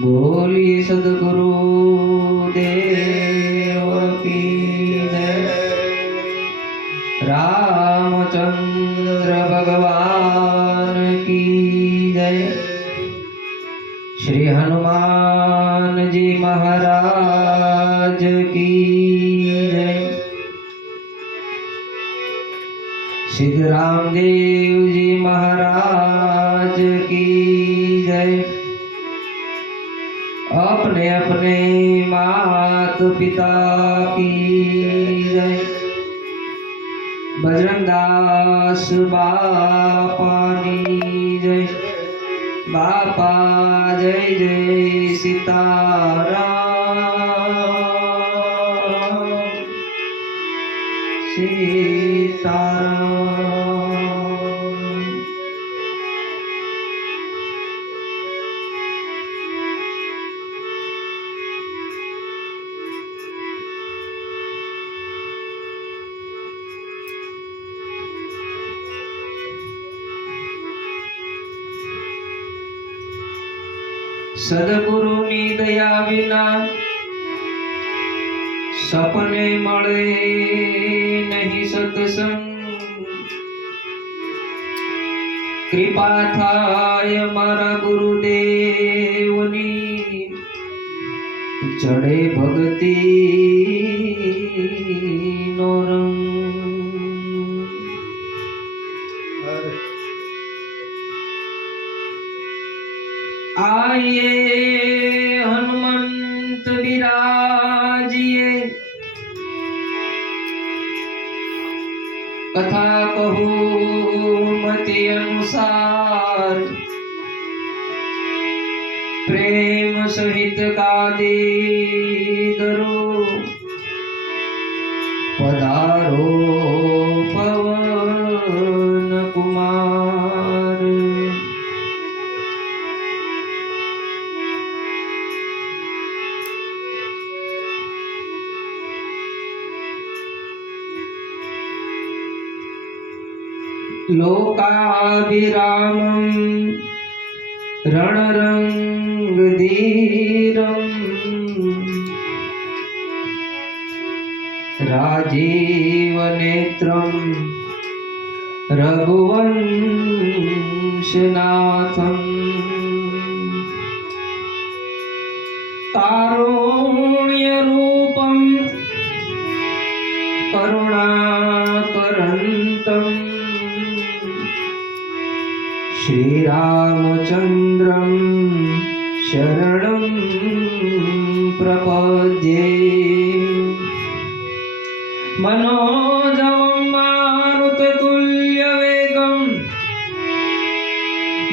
बोलिए सदगुरु देव की जय। रामचंद्र भगवान की जय। श्री हनुमान जी महाराज की जय। सिद्ध रामदेव जी महाराज की जय। अपने अपने मात पिता की जय। बजरंगदास बापानी जय। बापा जय जय सीताराम सीताराम। સદગુરુની દયા વિના સપને મળે નહીં સત્સંગ। કૃપા થાય મારા ગુરુદેવની ચડે ભક્તિ નો રંગ। आइए हनुमंत विराजिए। कथा कहूँ मति अनुसार। प्रेम सहित गादी दरो। पधारो पवन कुमार। लोकाभिरामं रणरंगधीरं। राजीवनेत्रं रघुवंशनाथं। कारुण्यरूपं करुणाकरन्तम्। श्रीरामचन्द्रं शरणं प्रपद्ये। मनोजवं मारुततुल्यवेगं।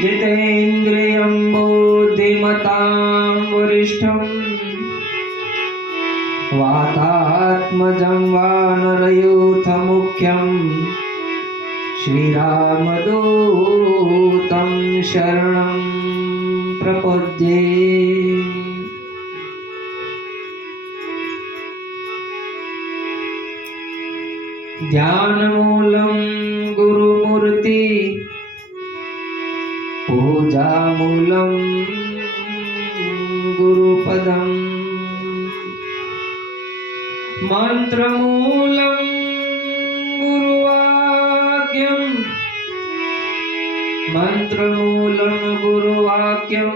जितेन्द्रियं बुद्धिमतां वरिष्ठं। वातात्मजं वानरयूथमुख्यं। श्रीरामदूतं शरणं प्रपद्ये। ध्यानमूलं गुरुमूर्ति। पूजामूलं गुरुपदं। मंत्रमूलं गुरुवाक्यं। मंत्रमूलं गुरुवाक्यं।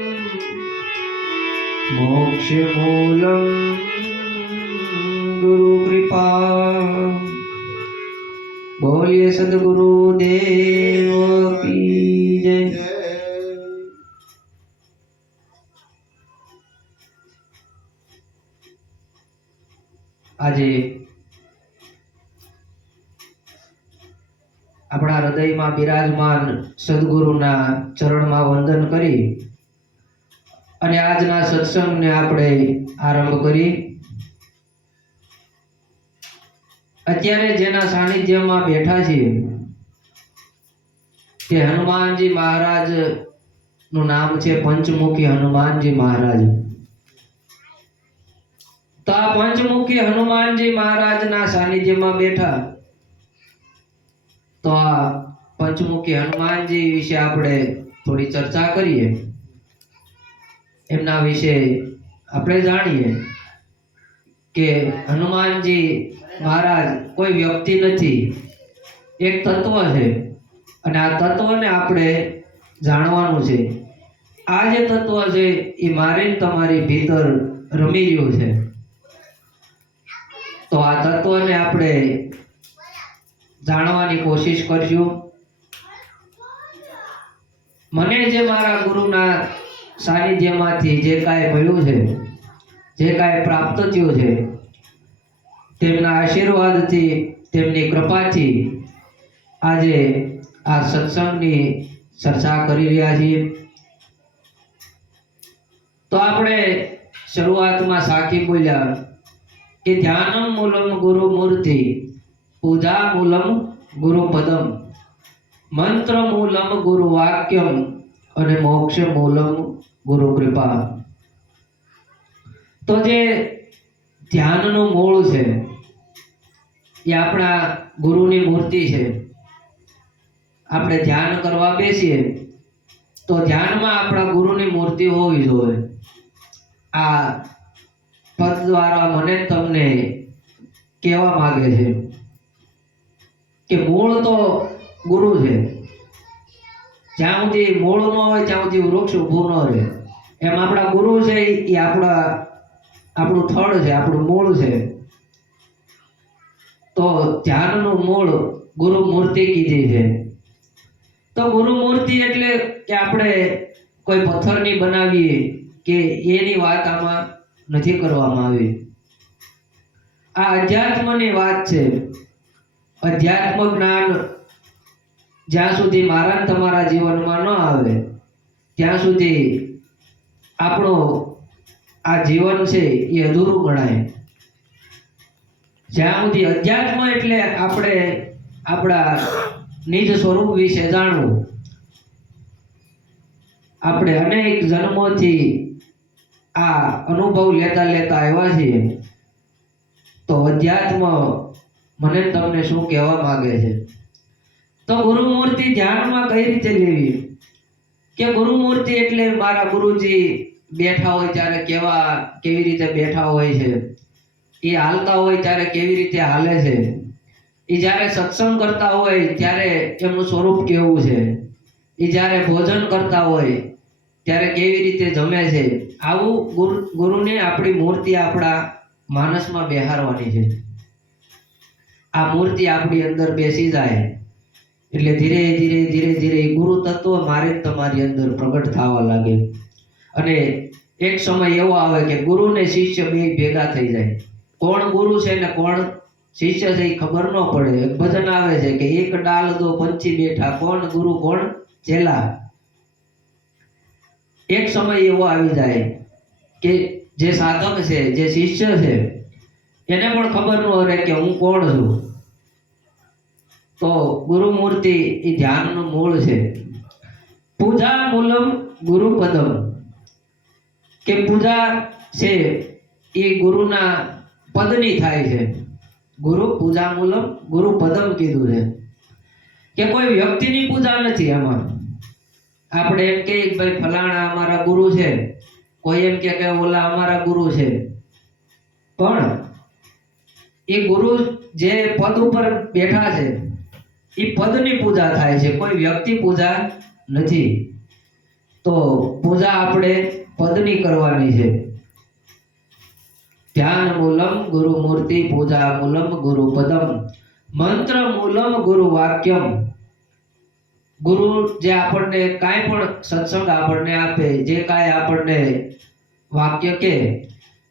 मोक्षमूलं गुरुकृपा। बोलिए सद्गुरु देव की जय। આજે આપણા હૃદયમાં બિરાજમાન સદગુરુના ચરણમાં વંદન કરી અને આજના સત્સંગને આપણે આરંભ કરી। અત્યારે જેના સાનિધ્યમાં બેઠા છીએ તે હનુમાનજી મહારાજ નું નામ છે પંચમુખી હનુમાનજી મહારાજ। તો આ પંચમુખી હનુમાનજી મહારાજના સાનિધ્યમાં બેઠા તો આ પંચમુખી હનુમાનજી વિશે આપણે થોડી ચર્ચા કરીએ। એમના વિશે આપણે જાણીએ કે હનુમાનજી મહારાજ કોઈ વ્યક્તિ નથી, એક તત્વ છે અને આ તત્વને આપણે જાણવાનું છે. આ જે તત્વ છે એ મારી તમારી ભીતર રમી રહ્યું છે. તો આ તત્વને આપણે જાણવાની કોશિશ કરશું. મને જે મારા ગુરુના સાનિધ્યમાંથી જે કાંઈ મળ્યું છે, જે કાંઈ પ્રાપ્ત થયું છે, તેમના આશીર્વાદથી, તેમની કૃપાથી આજે આ સત્સંગની ચર્ચા કરી રહ્યા છીએ. તો આપણે શરૂઆતમાં સાખી બોલ્યા કે ધ્યાનમ મૂલમ ગુરુ મૂર્તિ, પૂજા મૂલમ ગુરુ પદમ, મંત્ર મૂલમ ગુરુ વાક્યમ અને મોક્ષ મૂલમ ગુરુ કૃપા. તો જે ધ્યાનનું મૂળ છે એ આપણા ગુરુની મૂર્તિ છે. આપણે ધ્યાન કરવા બેસીએ તો ધ્યાનમાં આપણા ગુરુની મૂર્તિ હોવી જોઈએ. આ પદ દ્વારા મને તમને કહેવા માંગે છે કે મૂળ તો ગુરુ છે. જ્યાં સુધી મૂળ ન હોય ત્યાં સુધી વૃક્ષ ઊભું ન રહે. એમ આપણા ગુરુ છે એ આપણું થડ છે, આપણું મૂળ છે. તો ધ્યાનનું મૂળ ગુરુ મૂર્તિ કીધી છે. તો ગુરુ મૂર્તિ એટલે કે આપણે કોઈ પથ્થરની બનાવીએ કે એની વાત આમાં નથી કરવામાં આવી. આ અધ્યાત્મની વાત છે. અધ્યાત્મ જ્ઞાન જ્યાં સુધી મારા તમારા જીવનમાં ન આવે ત્યાં સુધી આપણું આ જીવન છે એ અધૂરું ગણાય. જ્યાં સુધી અધ્યાત્મ એટલે આપણે આપણા નિજ સ્વરૂપ વિશે જાણવું. આપણે અનેક જન્મોથી આ અનુભવ લેતા લેતા આવ્યા છીએ. તો અધ્યાત્મ મને તમને શું કહેવા માંગે છે? તો ગુરુમૂર્તિ ધ્યાનમાં કઈ રીતે લેવી? કે ગુરુમૂર્તિ એટલે મારા ગુરુજી બેઠા હોય ત્યારે કેવી રીતે બેઠા હોય છે, એ હાલતા હોય ત્યારે કેવી રીતે હાલે છે, એ જ્યારે સત્સંગ કરતા હોય ત્યારે એમનું સ્વરૂપ કેવું છે, એ જ્યારે ભોજન કરતા હોય ત્યારે કેવી રીતે જમે છે. આવું ગુરુને આપણી મૂર્તિ આપણા માનસમાં બેહારવાની છે. આ મૂર્તિ આપણી અંદર બેસી જાય એટલે ધીરે ધીરે ધીરે ધીરે ગુરુ તત્વ મારે તમારી અંદર પ્રગટ થવા લાગે. અને એક સમય એવો આવે કે ગુરુ ને શિષ્ય બે ભેગા થઈ જાય. કોણ ગુરુ છે ને કોણ શિષ્ય છે એ ખબર ન પડે. એક ભજન આવે છે કે એક ડાલ દો પંછી બેઠા, કોણ ગુરુ કોણ ચેલા. એક સમય એવો આવી જાય કે જે સાધક છે, જે શિષ્ય છે, એને પણ ખબર ન રહે કે હું કોણ છું. તો ગુરુ મૂર્તિ એ ધ્યાનનું મૂળ છે. પૂજા મૂલમ ગુરુ પદમ, કે પૂજા છે એ ગુરુના પદની થાય છે. ગુરુ પૂજા મૂલમ ગુરુ પદમ કીધું છે કે કોઈ વ્યક્તિની પૂજા નથી. આમાં આપણે એમ કે ભાઈ ફલાણા અમારા ગુરુ છે, કોઈ એમ કે ઓલા અમારા ગુરુ છે, પણ એ ગુરુ જે પદ ઉપર બેઠા છે એ પદની પૂજા થાય છે, કોઈ વ્યક્તિ પૂજા નથી. તો પૂજા આપણે પદની કરવાની છે. ધ્યાન મૂલમ ગુરુ મૂર્તિ, પૂજા મૂલમ ગુરુ પદમ, મંત્ર મૂલમ ગુરુ વાક્યમ. ગુરુ જે આપણને કાંઈ પણ સત્સંગ આપણને આપે, જે કાંઈ આપણને વાક્ય કે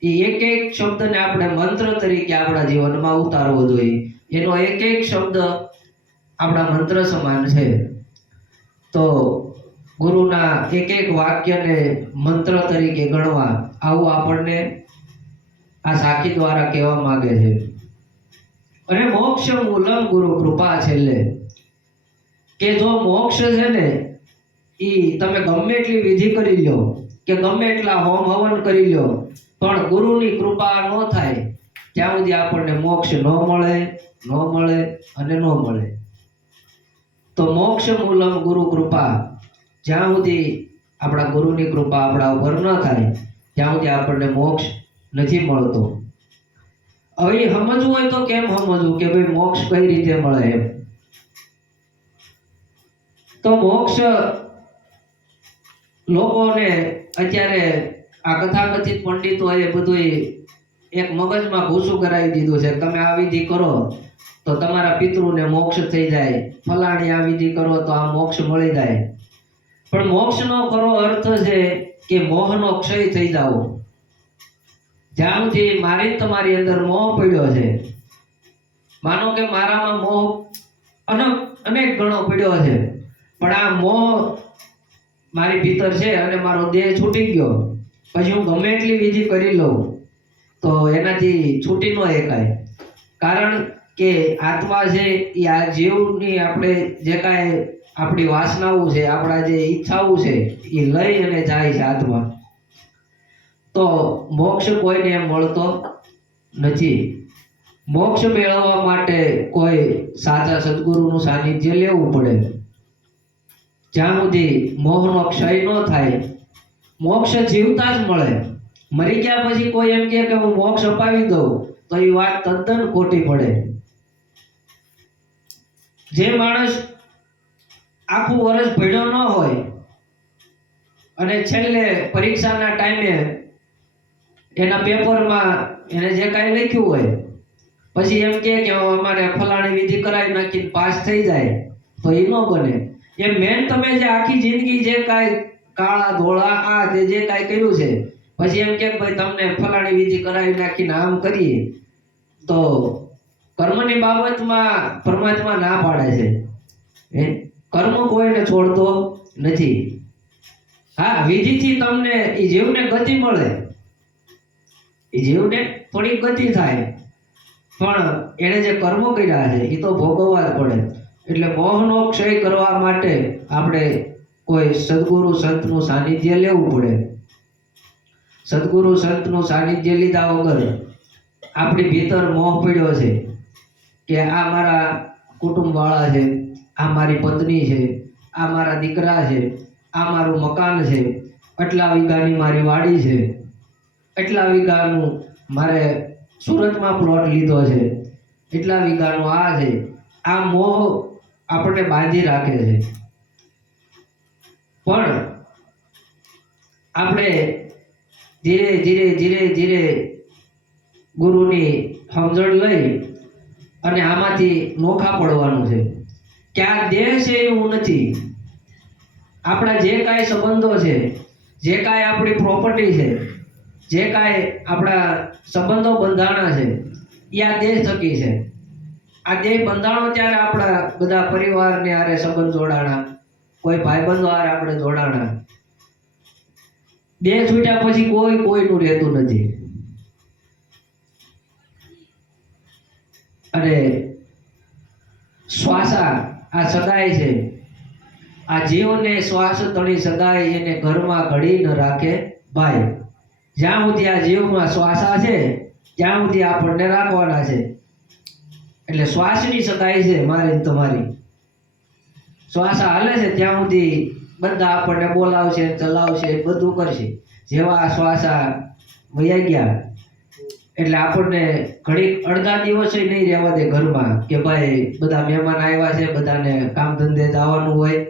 એ એક એક શબ્દને આપણે મંત્ર તરીકે આપણા જીવનમાં ઉતારવો જોઈએ. એનો એક એક શબ્દ આપણા મંત્ર સમાન છે. તો ગુરુના એક એક વાક્યને મંત્ર તરીકે ગણવા, આવું આપણને આ સાખી દ્વારા કહેવા માંગે છે. અને મોક્ષ મૂલમ ગુરુ કૃપા છેલ્લે, કે જો મોક્ષ છે ને એ તમે ગમે એટલી વિધિ કરી લો કે ગમે એટલા હોમ હવન કરી લો, પણ ગુરુની કૃપા ન થાય ત્યાં સુધી આપણને મોક્ષ ન મળે અને ન મળે. તો મોક્ષ મૂલમ ગુરુ કૃપા, જ્યાં સુધી આપણા ગુરુની કૃપા આપણા ઉપર ન થાય ત્યાં સુધી આપણને મોક્ષ નથી મળતો. હવે સમજવું હોય તો કેમ સમજવું કે ભાઈ મોક્ષ કઈ રીતે મળે એમ. તો મોક્ષ લોકોને અત્યારે આ કથાકથિત પંડિતોએ બધું એક મગજમાં ભૂસું કરાવી દીધું છે. તમે આ વિધિ કરો તો તમારા પિતૃને મોક્ષ થઈ જાય, ફલાણી આ વિધિ કરો તો આ મોક્ષ મળી જાય. પણ મોક્ષનો ખરો અર્થ છે કે મોહનો ક્ષય થઈ જાવો. જ્યાં સુધી મારી તમારી અંદર મોહ પડ્યો છે, માનો કે મારામાં મોહ અનેક ગણો પડ્યો છે, પણ આ મોહ મારી ભીતર છે અને મારો દેહ છૂટી ગયો, પછી હું ગમે એટલી વિધિ કરી લઉં તો એનાથી છૂટી ન શકાય. કારણ કે આત્મા છે એ આ જીવની આપણે જે કાંઈ આપણી વાસનાઓ છે, આપણા જે ઈચ્છાઓ છે એ લઈ અને જાય છે આત્મા. તો મોક્ષ કોઈને મળતો નથી. મોક્ષ મેળવવા માટે કોઈ સાચા સદગુરુનું સાનિધ્ય લેવું પડે. જ્યાં સુધી મોહનો ક્ષય ન થાય, મોક્ષ જીવતા જ મળે. મરી ગયા પછી કોઈ એમ કહે કે હું મોક્ષ અપાવી દઉં તો એ વાત તદ્દન ખોટી પડે. જે માણસ આખું વર્ષ ભણ્યો ન હોય અને છેલ્લે પરીક્ષાના ટાઈમે એના પેપરમાં એને જે કાંઈ લખ્યું હોય પછી એમ કહે કે અમારે ફલાણી વિધિ કરાવી નાખીને પાસ થઈ જાય, તો એ ન બને. એ મેન તમે જે આખી જિંદગી જે કાંઈ કાળા ધોળા આ તે જે કાંઈ કર્યું છે, પછી એમ કે ભાઈ તમને ફલાણી વિધિ કરાવી નાખીને આમ કરીએ, તો કર્મની બાબતમાં પરમાત્મા ના પાડે છે. કર્મ કોઈને છોડતો નથી. હા, વિધિથી તમને એ જીવને ગતિ મળે, એ જીવને થોડી ગતિ થાય, પણ એણે જે કર્મો કર્યા છે એ તો ભોગવવા જ પડે. એટલે મોહનો ક્ષય કરવા માટે આપણે કોઈ સદગુરુ સંતનું સાનિધ્ય લેવું પડે. સદગુરુ સંતનું સાનિધ્ય લીધા વગર આપણી ભીતર મોહ પડ્યો છે કે આ મારા કુટુંબવાળા છે, આ મારી પત્ની છે, આ મારા દીકરા છે, આ મારું મકાન છે, આટલા વીઘાની મારી વાડી છે, એટલા વીઘાનું મારે સુરતમાં પ્લોટ લીધો છે, એટલા વીઘાનું આ છે. આ મોહ આપણને બાંધી રાખે છે. પણ આપણે ધીરે ધીરે ધીરે ધીરે ગુરુની સમજણ લઈ અને આમાંથી નોખા પડવાનું છે કે આ દેહ છે એ હું નથી. આપણા જે કાંઈ સંબંધો છે, જે કાંઈ આપણી પ્રોપર્ટી છે, જે કાંઈ આપણા સંબંધો બંધાણા છે એ આ દેહ થકી છે. આ દેહ બંધાણો ત્યારે આપણા બધા પરિવારને હારે સંબંધ જોડાણા, કોઈ ભાઈબંધો હારે આપણે જોડાણા. દેહ છૂટ્યા પછી કોઈ કોઈનું રહેતું નથી. અને શ્વાસા આ સદાય છે. આ જીવને શ્વાસ તણી સદાય એને ઘરમાં ઘડી ન રાખે ભાઈ. જ્યાં સુધી આ જીવમાં શ્વાસા છે ત્યાં સુધી આપણને રાખવાના છે. એટલે શ્વાસની સદાય છે મારી તમારી. શ્વાસા હાલે છે ત્યાં સુધી બધા આપણને બોલાવશે, ચલાવશે, બધું કરશે. જેવા આ શ્વાસા વયા ગયા એટલે આપણને ઘડીક અડધા દિવસે નહીં રહેવા દે ઘરમાં કે ભાઈ બધા મહેમાન આવ્યા છે, બધાને કામ ધંધે જવાનું હોય,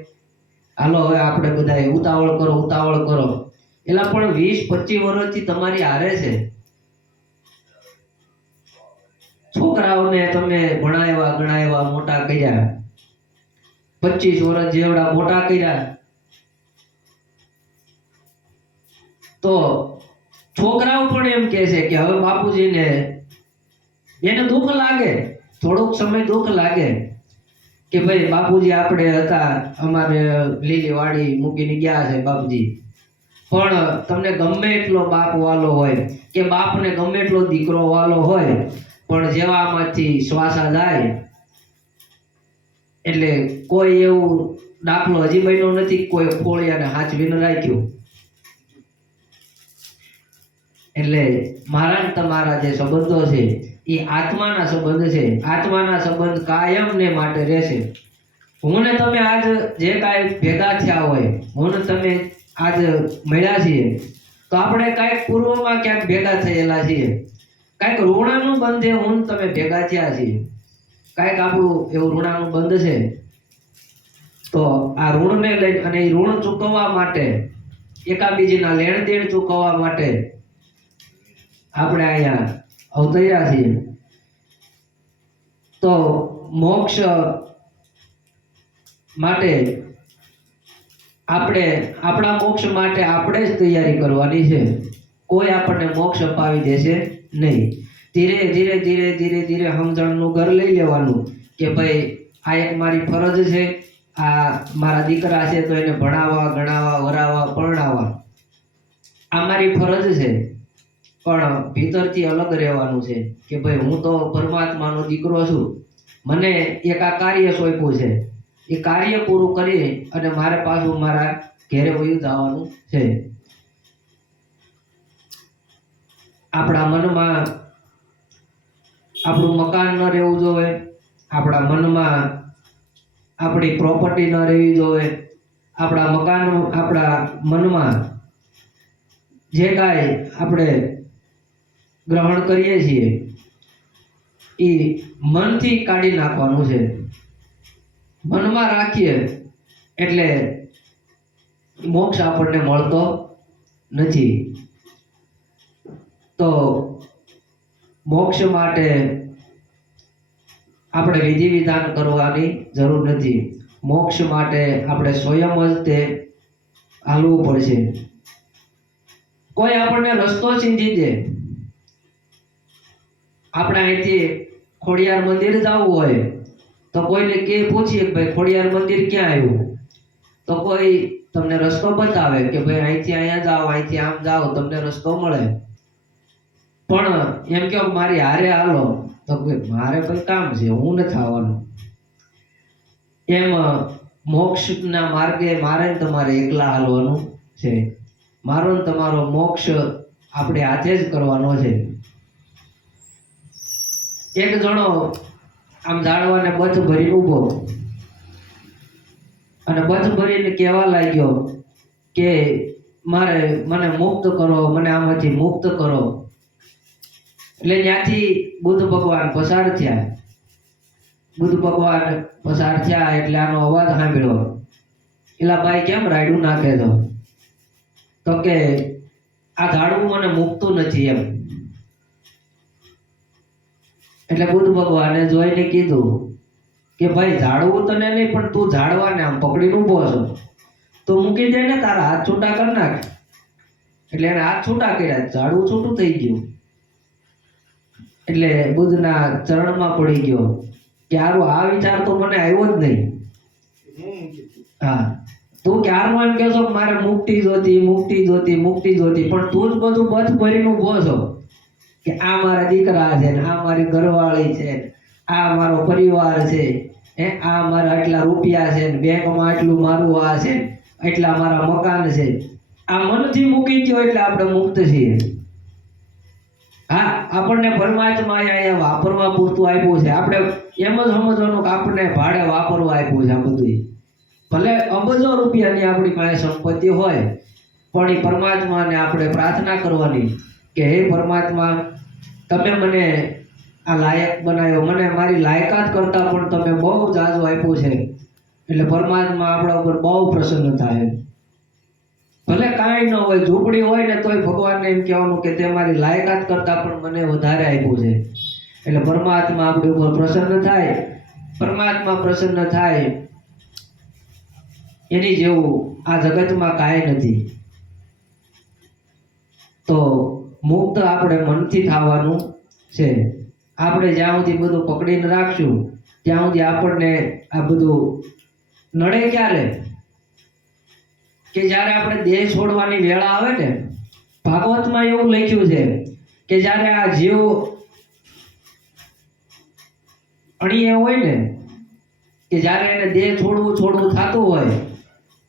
હાલો હવે આપણે બધા ઉતાવળ કરો ઉતાવળ કરો. એલા પણ 20-25 વર્ષથી તમારી હારે છે. છોકરાઓને તમે ભણાવ્યા ગણાવ્યા મોટા કર્યા, 25 વર્ષ જેવડા મોટા કર્યા, તો છોકરાઓ પણ એમ કહે છે કે હવે બાપુજીને એને દુઃખ લાગે, થોડોક સમય દુઃખ લાગે કે ભાઈ બાપુજી આપણે હતા, અમારે લીલી વાડી મૂકીને ગયા છે બાપુજી. પણ તમને ગમે એટલો બાપ વાલો હોય કે બાપને ગમે એટલો દીકરો વાલો હોય, પણ જેવા આમાંથી શ્વાસા જાય એટલે કોઈ એવું દાખલો હજી બન્યો નથી કોઈ ખોળિયાને હાચવીને રાખ્યું. એટલે મારા ને તમારા જે સંબંધો છે એ આત્માના સંબંધ છે. આત્માના સંબંધ કાયમ ને માટે રહેશે. હું ને તમે આજ જે કાંઈ ભેગા થયા હોય, હું ને તમે આજ મળ્યા છીએ તો આપણે કાંઈક પૂર્વમાં ક્યાંક ભેગા થયેલા છીએ, કાંઈક ઋણાનું બંધે હું ને તમે ભેગા થયા છીએ, કાંઈક આપણું એવું ઋણાનું બંધ છે. તો આ ઋણને લઈને અને એ ઋણ ચૂકવવા માટે, એકાબીજીના લેણ દેણ ચૂકવવા માટે આપણે અહીંયા અવતર્યા છીએ. તો મોક્ષ માટે આપણે આપણા મોક્ષ માટે આપણે જ તૈયારી કરવાની છે. કોઈ આપણને મોક્ષ અપાવી દેશે નહીં. ધીરે ધીરે ધીરે ધીરે ધીરે સમજણનું ઘર લઈ લેવાનું કે ભાઈ આ એક મારી ફરજ છે, આ મારા દીકરા છે તો એને ભણાવવા, ગણાવવા, વરાવવા, પરણાવવા, આ મારી ફરજ છે. પણ ભીતરથી અલગ રહેવાનું છે કે ભાઈ હું તો પરમાત્માનો દીકરો છું, મને એક આ કાર્ય સોંપ્યું છે, એ કાર્ય પૂરું કરી અને મારે પાછું મારા ઘેરે વયું જવાનું છે. આપણા મનમાં આપણું મકાન ન રહેવું જોઈએ, આપણા મનમાં આપણી પ્રોપર્ટી ન રહેવી જોઈએ, આપણા મનમાં જે કાંઈ આપણે ગ્રહણ કરીએ છીએ એ મનથી કાઢી નાખવાનું છે. મનમાં રાખીએ એટલે મોક્ષ આપણને મળતો નથી. તો મોક્ષ માટે આપણે વિધિ વિધાન કરવાની જરૂર નથી. મોક્ષ માટે આપણે સ્વયં જ તે હાલવું પડશે. કોઈ આપણને રસ્તો ચીંધી દે, આપણે અહીંથી ખોડિયાર મંદિર જવું હોય તો કોઈને કે પૂછીએ કે ભાઈ ખોડિયાર મંદિર ક્યાં આવ્યું, તો કોઈ તમને રસ્તો બતાવે કે ભાઈ અહીંથી અહીંયા જાઓ, અહીંથી આમ જાઓ, તમને રસ્તો મળે. પણ એમ કહો મારી હારે હાલો તો મારે કોઈ કામ છે, હું નથી આવવાનું. એમ મોક્ષના માર્ગે મારે ને તમારે એકલા હાલવાનું છે. મારો ને તમારો મોક્ષ આપણે હાથે જ કરવાનો છે. એક જણો આમ ઝાડવાને બથ ભરી ઊભો અને બથ ભરીને કહેવા લાગ્યો કે મને મુક્ત કરો, મને આમાંથી મુક્ત કરો. એટલે ત્યાંથી બુદ્ધ ભગવાન પસાર થયા. બુદ્ધ ભગવાન પસાર થયા એટલે આનો અવાજ સાંભળ્યો, એલા ભાઈ કેમ રાયડું નાખે છો? તો કે આ ઝાડવું મને મૂકતું નથી એમ. એટલે બુદ્ધ ભગવાને જોઈને કીધું કે ભાઈ ઝાડવું તને નહીં, પણ તું ઝાડવાને આમ પકડીને ઊભો છો તો મૂકી દે ને, તારા હાથ છૂટા કરી નાખ. એટલે એને હાથ છૂટા કર્યા, ઝાડવું છૂટું થઈ ગયું. એટલે બુદ્ધના ચરણમાં પડી ગયો કે આ વિચાર તો મને આવ્યો જ નહીં. હા, તું ક્યારનો એમ કહેશો કે મારે મુક્તિ જોતી, મુક્તિ જોતી, મુક્તિ જોતી, પણ તું જ બધું બથ ભરીને ઊભો છો કે આ મારા દીકરા છે, આ મારી ઘરવાળી છે, આ મારો પરિવાર છે, આ મારા આટલા રૂપિયા છે, બેંકમાં આટલું મારું આ છે, એટલા મારા મકાન છે. આ મનથી મૂકી ગયો એટલે આપણે મુક્ત છીએ. હા, આપણને પરમાત્મા અહીંયા વાપરવા પૂરતું આપ્યું છે. આપણે એમ જ સમજવાનું કે આપણને ભાડે વાપરવા આપ્યું છે. આ બધું ભલે અબજો રૂપિયાની આપણી પાસે સંપત્તિ હોય, પણ એ પરમાત્માને આપણે પ્રાર્થના કરવાની કે હે પરમાત્મા, તમે મને આ લાયક બનાવ્યો, મને મારી લાયકાત કરતાં પણ તમે બહુ જાજુ આપ્યું છે. એટલે પરમાત્મા આપણા ઉપર બહુ પ્રસન્ન થાય. ભલે કાંઈ ન હોય, ઝૂંપડી હોય ને તોય ભગવાનને એમ કહેવાનું કે તે મારી લાયકાત કરતાં પણ મને વધારે આપ્યું છે. એટલે પરમાત્મા આપણી ઉપર પ્રસન્ન થાય. પરમાત્મા પ્રસન્ન થાય એની જેવું આ જગતમાં કાંઈ નથી. તો મુક્ત આપણે મનથી થવાનું છે. આપણે જ્યાં સુધી બધું પકડીને રાખશું ત્યાં સુધી આપણને આ બધું નડે ક્યારે? કે જ્યારે આપણે દેહ છોડવાની વેળા આવે ને, ભાગવતમાં એવું લખ્યું છે કે જ્યારે આ જીવ અણીએ હોય ને, કે જ્યારે એને દેહ છોડવું થતું હોય,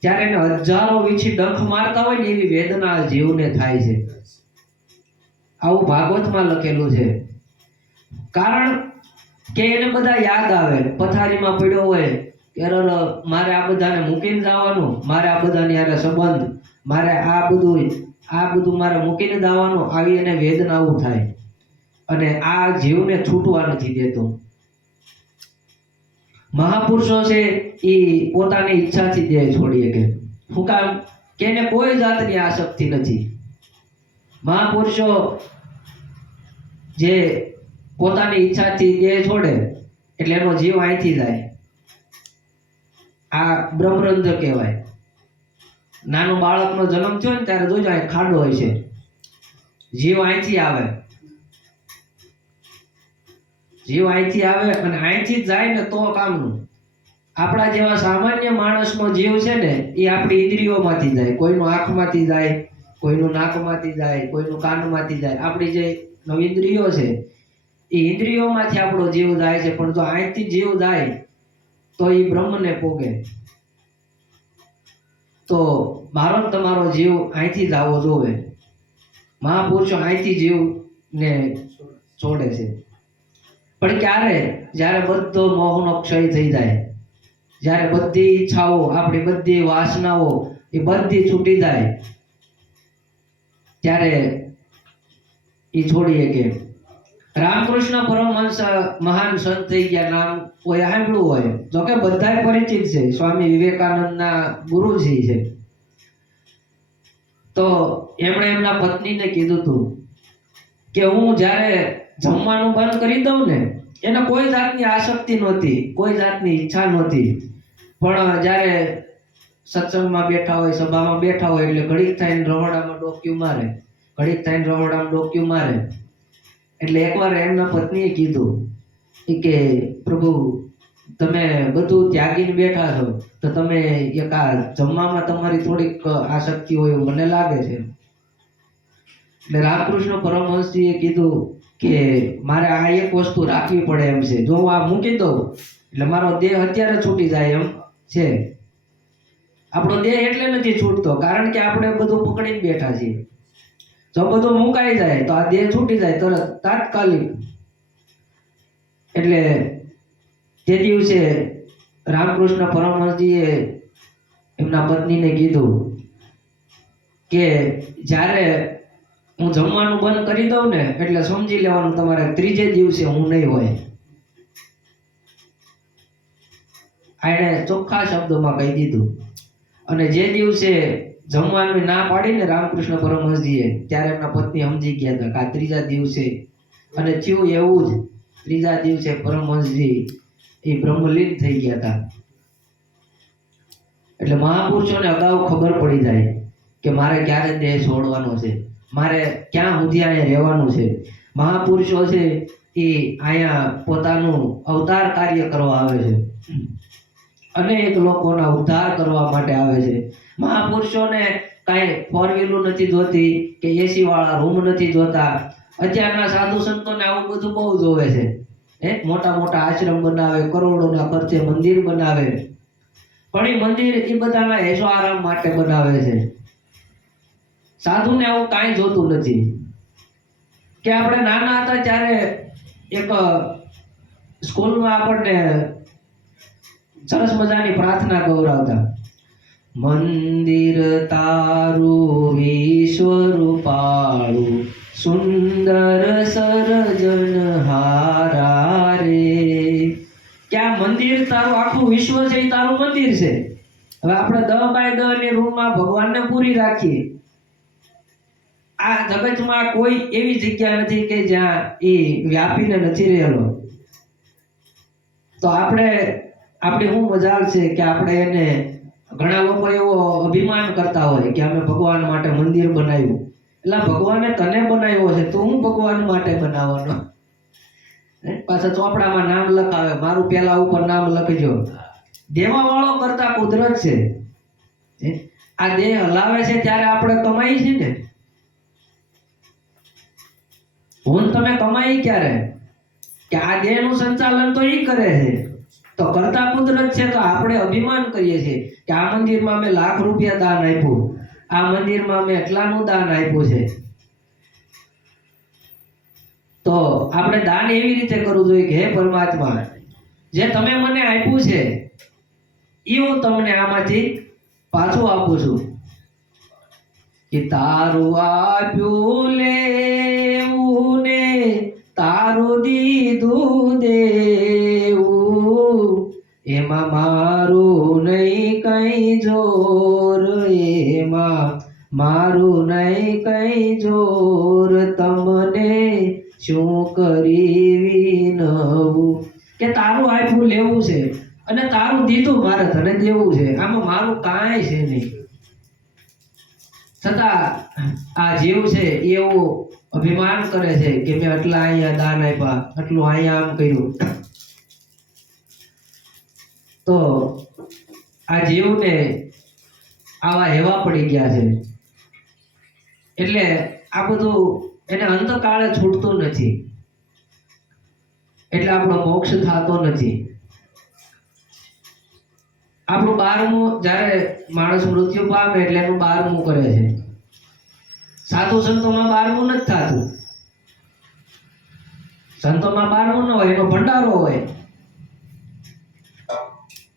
ત્યારે એને હજારો વીછી ડંખ મારતા હોય ને એવી વેદના જીવને થાય છે. આવું ભાગવતમાં લખેલું છે. કારણ કે એને બધા યાદ આવે, પથારીમાં પડ્યો હોય કેરળ મારે આ બધાને મૂકીને જવાનું, મારે આ બધાની હારે સંબંધ, મારે આ બધું મારે મૂકીને જવાનું, આવી એને વેદનાઓ થાય અને આ જીવને છૂટવા નથી દેતો. મહાપુરુષો છે એ પોતાની ઈચ્છાથી દેહ છોડી શકે. શું કામ? કે એને કોઈ જાતની આસક્તિ નથી. મહાપુરુષો જે પોતાની ઈચ્છાથી દેહ છોડે એટલે એનો જીવ અહીંથી જાય. આ બ્રહ્મરંધ્ર કહેવાય. નાનું બાળકનો જન્મ થયો ને ત્યારે જોજો અહીં ખાડો હોય છે, જીવ અહીંથી આવે, જીવ અહીંથી આવે અને અહીંથી જ જાય ને તો કામનું. આપણા જેવા સામાન્ય માણસનો જીવ છે ને એ આપણી ઇન્દ્રિયોમાંથી જાય. કોઈનું આંખમાંથી જાય, કોઈનું નાકમાંથી જાય, કોઈનું કાનમાંથી જાય. આપણી જે ઇન્દ્રિયો છે એ ઇન્દ્રિયોમાંથી આપણો જીવ જાય છે. પણ જો અહીંથી જીવ જાય તો એ બ્રહ્મને પોગે. તો મારો તમારો જીવ અહીંથી જ આવવો જોવે. મહાપુરુષો અહીંથી જીવને છોડે છે. પણ ક્યારે? જ્યારે બધો મોહનો ક્ષય થઈ જાય, જ્યારે બધી ઈચ્છાઓ, આપણી બધી વાસનાઓ એ બધી છૂટી જાય, ત્યારે એ છોડીએ. કે રામકૃષ્ણ પરમહંસ મહાન સંત થઈ ગયા, નામ કોઈ સાંભળ્યું હોય? જો કે બધાય પરિચિત છે, સ્વામી વિવેકાનંદના ગુરુજી છે. તો એમણે એમના પત્નીને કીધું હતું કે હું જ્યારે જમવાનું બંધ કરી દઉં ને, એને કોઈ જાતની આસક્તિ નહોતી, કોઈ જાતની ઈચ્છા નહોતી. પણ જ્યારે સત્સંગમાં બેઠા હોય, સભામાં બેઠા હોય એટલે ઘડીક થઈને રહોડામાં ડોક્યું મારે, ઘડીક થઈને રહોડામાં ડોક્યું મારે. એટલે એકવાર એમના પત્નીએ કીધું કે પ્રભુ, તમે બધું ત્યાગીને બેઠા છો તો તમે એક આ જમવામાં તમારી થોડીક આસક્તિ હોય એવું મને લાગે છે. એટલે રામકૃષ્ણ પરમહંસજીએ કીધું કે મારે આ એક વસ્તુ રાખવી પડે એમ છે. જો હું આ મૂકી દઉં એટલે મારો દેહ અત્યારે છૂટી જાય એમ છે. આપણો દેહ એટલે નથી છૂટતો કારણ કે આપણે બધું પકડીને બેઠા છીએ. જો બધું મુકાઈ જાય તો આ દેહ છૂટી જાય તરત, તાત્કાલિક. એટલે તે દિવસે રામકૃષ્ણ પરમહંસજીએ એમના પત્નીને કીધું કે જ્યારે હું જમવાનું બંધ કરી દઉં ને એટલે સમજી લેવાનું તમારે ત્રીજે દિવસે હું નહીં હોય. આને ચોખ્ખા શબ્દોમાં કહી દીધું. અને જે દિવસે જમવાનું ના પાડીને રામકૃષ્ણ પરમહંસજીએ, ત્યારે એમના પત્ની સમજી ગયા હતા કે આ ત્રીજા દિવસે. અને થયું એવું જ. ત્રીજા દિવસે પરમહંસજી એ બ્રહ્મલીન થઈ ગયા હતા. એટલે મહાપુરુષોને અગાઉ ખબર પડી જાય કે મારે ક્યારે દેહ છોડવાનો છે, મારે ક્યાં સુધી અહીંયા રહેવાનું છે. મહાપુરુષો છે એ અહીંયા પોતાનું અવતાર કાર્ય કરવા આવે છે, અનેક લોકોના ઉદ્ધાર કરવા માટે આવે છે. મહાપુરુષોને કાંઈ ફોર વ્હીલું નથી જોતી કે એસી વાળા રૂમ નથી જોતા. અત્યારના સાધુ સંતોને આવું બધું બહુ જોવે છે. મોટા મોટા આશ્રમ બનાવે, કરોડોના ખર્ચે મંદિર બનાવે. પણ એ મંદિર એ બધાના એસો આરામ માટે બનાવે છે. સાધુને આવું કાંઈ જોતું નથી. કે આપણે નાના હતા ત્યારે એક સ્કૂલમાં આપણને સરસ મજાની પ્રાર્થના ગૌરાવતા. મંદિર તારું વિશ્વરૂપાળું, સુંદર સર્જનહારા રે. કે આ મંદિર તારું આખું વિશ્વ છે એ તારું મંદિર છે. હવે આપણે 10 બાય 10 ની રૂમમાં ભગવાનને પૂરી રાખીએ. આ જગતમાં કોઈ એવી જગ્યા નથી કે જ્યાં એ વ્યાપીને નથી રહેલો. તો આપણી શું મજાલ છે કે આપણે એને, ઘણા લોકો એવો અભિમાન કરતા હોય કે અમે ભગવાન માટે મંદિર બનાવ્યું. એટલે ભગવાને તને બનાવ્યો છે, તો હું ભગવાન માટે બનાવવાનો. પાછા ચોપડામાં નામ લખાવે, મારું પેલા ઉપર નામ લખજો. દેવા વાળો કરતા કુદરત છે. આ દેહ હલાવે છે ત્યારે આપણે કમાઈ છે ને. હું તમે કમાઈ ક્યારે? કે આ દેહનું સંચાલન તો ઈ કરે છે. તો કરતા કુદરત છે. તો આપણે અભિમાન કરીએ છીએ કે આ મંદિરમાં મેં લાખ રૂપિયા દાન આપ્યું, આ મંદિરમાં મેં એટલાનું દાન આપ્યું છે. તો આપણે દાન એવી રીતે કરવું જોઈએ કે હે પરમાત્મા, જે તમે મને આપ્યું છે એ હું તમને આમાંથી પાછું આપું છું કે તારું આપ્યું લેવું ને તારું દીધું દેવું, એમાં મારું નહીં કઈ જોર, એમાં મારું નહીં કઈ જોર, તમને શું કરી વિનવું. કે તારું આપ્યું લેવું છે અને તારું દીધું મારે તને દેવું છે, આમાં મારું કાંઈ છે નહીં. છતાં આ જીવ છે એવું અભિમાન કરે છે કે મેં આટલા અહીંયા દાન આપ્યા, આટલું અહીંયા આમ કર્યું. તો આ જીવને આવા હેવા પડી ગયા છે. એટલે આ બધું એને અંતકાળે છૂટતું નથી, એટલે આપણો મોક્ષ થતો નથી. આપણું 12મું જ્યારે માણસ મૃત્યુ પામે એટલે એનું 12મું કરે છે. સાધુ સંતોમાં 12મું નથી થતું. સંતોમાં 12મું ન હોય, એનો ભંડારો હોય.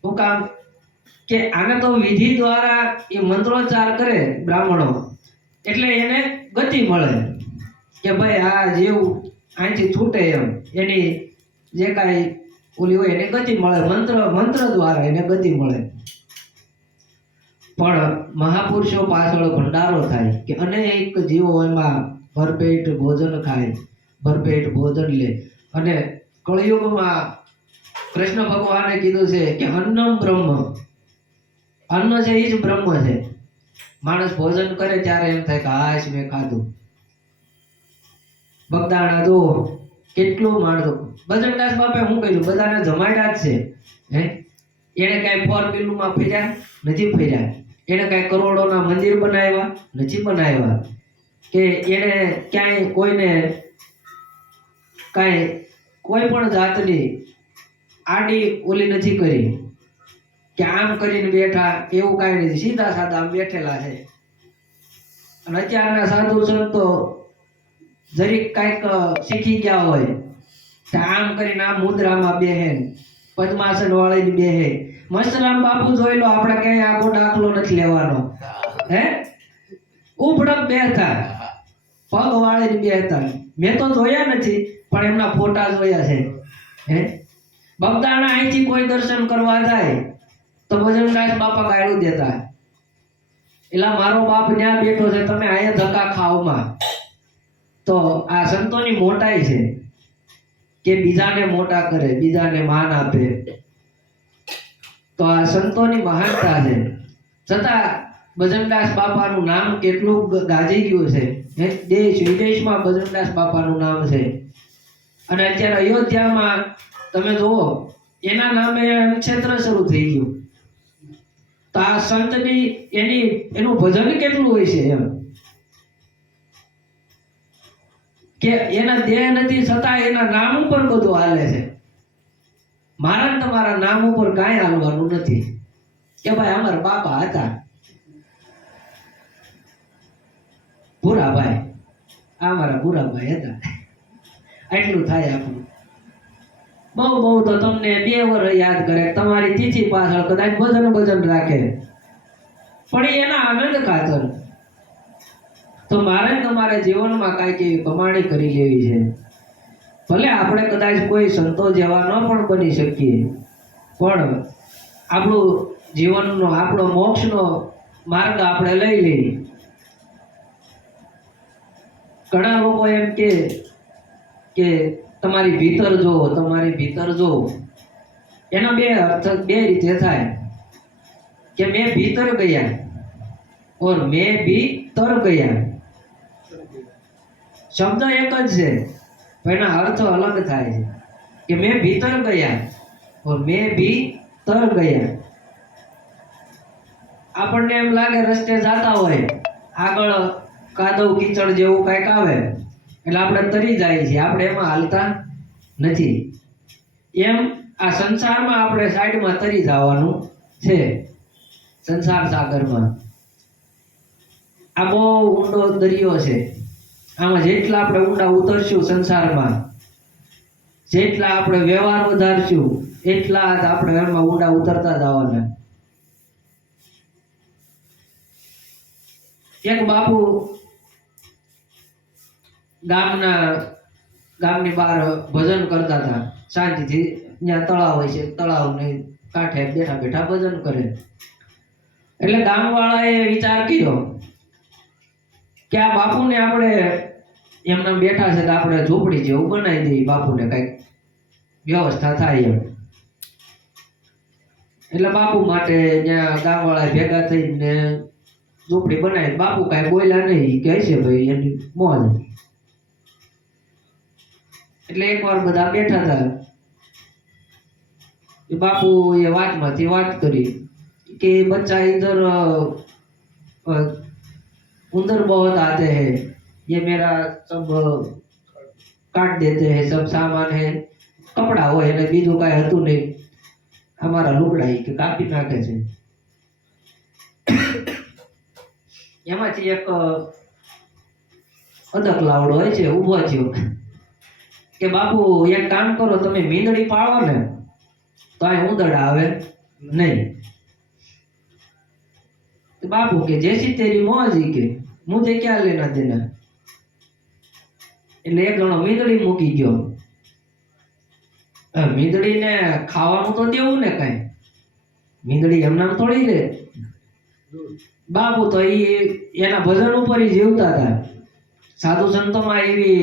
શું કામ? કે આને તો વિધિ દ્વારા એ મંત્રોચ્ચાર કરે બ્રાહ્મણો, એટલે એને ગતિ મળે કે ભાઈ આ જેવું અહીંથી છૂટે એમ, એની જે કાંઈ ઓલી હોય એને ગતિ મળે, મંત્ર દ્વારા એને ગતિ મળે. પણ મહાપુરુષો પાછળ ભંડારો થાય કે અનેક જીવો એમાં ભરપેટ ભોજન ખાય, ભરપેટ ભોજન લે. અને કળિયુગમાં કૃષ્ણ ભગવાને કીધું છે કે અન્નમ બ્રહ્મ, અન્ન છે એ જ બ્રહ્મ છે. માણસ ભોજન કરે ત્યારે એમ થાય કે હાશ મેં ખાધું. બગદાણા જો કેટલું માણસો, ભજનદાસ બાપે શું કર્યું, બધાને જમાડ્યા જ છે. એને કાંઈ 4 વ્હીલમાં ફર્યા નથી ફર્યા, એને કાંઈ કરોડોના મંદિર બનાવ્યા નથી બનાવ્યા, કે એને ક્યાંય કોઈને કાંઈ કોઈ પણ જાતની આડી ઓલી નથી કરી કે આમ કરીને બેઠા, એવું કાંઈ નથી. સીધા સાદા આમ બેઠેલા છે. અને અત્યારના સાધુ સંતો જરીક કાંઈક શીખી ગયા હોય તો આમ કરીને આમ મુદ્રામાં બેહે, પદ્માસન વાળીને બેહે. મસ્તરામ બાપુ જોઈ લો, આપણે ક્યાંય આખો દાખલો નથી લેવાનો. ઉભડક બેઠા, પગ વાળીને બેઠા. મેં તો જોયા નથી, પણ એમના ફોટા જોયા છે. બગદાણા અહીંથી કોઈ દર્શન કરવા જાય તો ભજનદાસ બાપા ગાળું દેતા, એલા મારો બાપ ત્યાં બેઠો છે, તમે અહીંયા ધક્કા ખાઓમાં. તો આ સંતોની મોટાઈ છે કે બીજાને મોટા કરે, બીજાને માન આપે. તો આ સંતોની મહાનતા છે. છતાં ભજનદાસ બાપાનું નામ કેટલું ગાજી ગયું છે. દેશ વિદેશમાં ભજનદાસ બાપાનું નામ છે. અને અત્યારે અયોધ્યામાં તમે જુઓ, એના નામે ક્ષેત્ર શરૂ થઈ ગયું. તો આ સંતની એનું ભજન કેટલું હોય છે એમ, કે એના દેહ નથી છતાં એના નામ ઉપર બધું હાલે છે. મારા તમારા નામ ઉપર કાંઈ હાલવાનું નથી કે ભાઈ અમારા બાપા હતા ભૂરાભાઈ, આ મારા ભૂરાભાઈ હતા, આટલું થાય આપણું. બહુ તો તમને 2 વર્ષ યાદ કરે, તમારી તિથિ પાછળ કદાચ ભજન રાખે, પણ એના આનંદ ખાતર. તો મારે તમારે જીવનમાં કાંઈક એવી કમાણી કરી લેવી છે. ભલે આપણે કદાચ કોઈ સંતો જેવા ન પણ બની શકીએ, પણ આપણું જીવનનો, આપણો મોક્ષનો માર્ગ આપણે લઈ લઈએ. ઘણા લોકો એમ કે તમારી ભીતર જો, તમારી ભીતર જો. એના 2 અર્થ 2 રીતે થાય કે મેં ભીતર ગયા और मैं भी तर गया. શબ્દ એક જ છે, પણ એના અર્થ અલગ થાય છે. કે મેં ભીતર ગયા और मैं भी तर गया. આપણને એમ લાગે રસ્તે જાતા હોય, આગળ કાદવ કીચડ જેવું કંઈક આવે એટલે આપણે તરી જાય છે, આપણે એમાં હાલતા નથી. એમ આ સંસારમાં આપણે સાઈડમાં તરી જવાનું છે, સંસાર સાગરમાં. આ બહુ ઊંડો દરિયો છે. આમાં જેટલા આપણે ઊંડા ઉતરશું સંસારમાં, જેટલા આપણે વ્યવહાર વધારશું, એટલા જ આપણે એમાં ઊંડા ઉતરતા જવાના. એક બાપુ ગામની બહાર ભજન કરતા હતા શાંતિથી. ત્યાં તળાવ હોય છે, તળાવને કાંઠે બેઠા બેઠા ભજન કરે. એટલે ગામવાળાએ વિચાર કર્યો કે આ બાપુને આપણે એમના બેઠા છે તો આપણે ઝૂંપડી જેવું બનાવી દઈએ, બાપુને કઈક વ્યવસ્થા થાય એમ. એટલે બાપુ માટે ત્યાં ગામવાળા ભેગા થઈને ઝૂંપડી બનાવી. બાપુ કાંઈ બોલ્યા નહીં, કહે છે ભાઈ એની મોજ. એટલે એકવાર બધા બેઠા હતા, બાપુ એ વાતમાંથી વાત કરી कि बच्चा इधर उधर बहुत आते हैं, ये मेरा सब काट देते हैं, सब सामान है, कपड़ा हो है बीजू कांई हतुं नहीं, हमारा लुगड़ा के कापी नाखे छे. एमांथी एक अदक लावड़ो होय छे ऊभो थयो के बापू एक काम करो, तमे मींदड़ी पाळो ने तो आ उंदरडा आवे नहीं. तो बापू के जैसी तेरी मौज ही के मुझे क्या लेना देना. એટલે એક જણો મીંદડી મૂકી ગયો. મીંદડીને ખાવાનું તો દેવું ને કાંઈ, મીંદડી એમનામ થોડી રે. બાપુ તો એના ભજન ઉપર જીવતા હતા. સાધુ સંતોમાં એવી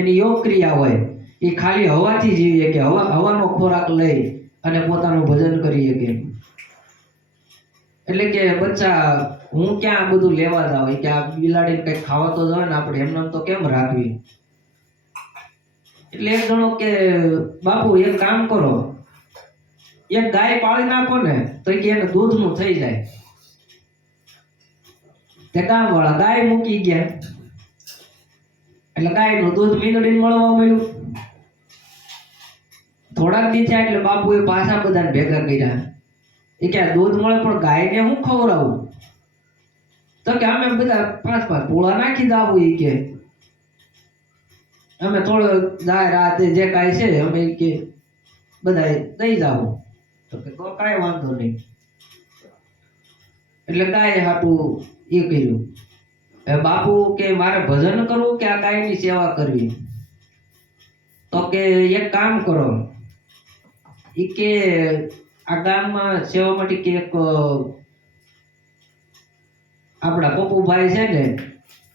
એની યોગ ક્રિયા હોય, એ ખાલી હવાથી જીવી કે હવાનો ખોરાક લઈ અને પોતાનું ભજન કરી શકે. એટલે કે બચ્ચા હું ક્યાં બધું લેવા જાવ કે આ બિલાડીને કઈ ખાવા તો જોઈએ ને, આપણે એમને તો કેમ રાખવી. એટલે એક જણો કે બાપુ એક કામ કરો, એક ગાય પાળી નાખો ને તો કે એને દૂધનું થઈ જાય. તે ગામવાળા ગાય મૂકી ગયા. એટલે ગાયનું દૂધ મીંદડીને મળવા મળ્યું. થોડાક દી થયા એટલે બાપુએ પાછા બધાને ભેગા કર્યા. એ કે દૂધ મળે પણ ગાયને હું ખવડાવું. તો કે અમે બધા 5 પોળા નાખી દાવું. એ કે અમે થોડો જાય રાતે જે કાંઈ છે અમે કે બધા દઈ જાવું. તો કે તો કાંઈ વાંધો નહીં. એટલે ગાય હાટું એ કર્યું. બાપુ કે મારે ભજન કરવું કે આ ગાયની સેવા કરવી. તો કે એક કામ કરો, એ કે આ ગામમાં સેવા માટે કે એક આપણા પપ્પુભાઈ છે ને